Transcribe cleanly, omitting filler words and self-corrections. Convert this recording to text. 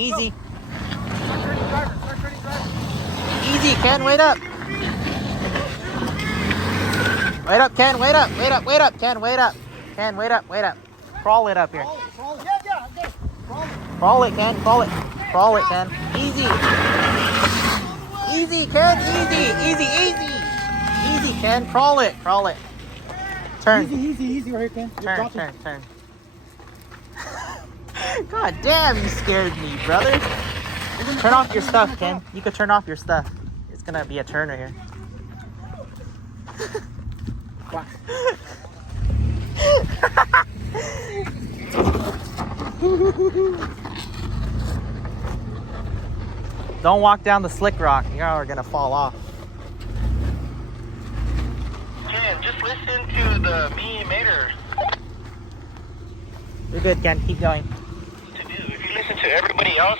Easy. Easy, Ken, wait up. Wait up, Ken, wait up, wait up, wait up, Ken, wait up. Ken, wait up, wait up. Crawl it up here. Crawl it, Ken, crawl it. Crawl it, Ken. Easy. Easy, Ken, easy, easy, easy. Easy, Ken, crawl it, crawl it. Turn. Easy right here, Ken. Turn. God damn, you scared me, brother. Turn off your stuff, Ken. You could turn off your stuff. It's gonna be a turn right here. Don't walk down the slick rock. You're gonna fall off. Ken, just listen to the me meter. You're good, Ken. Keep going. To do. If you listen to everybody else,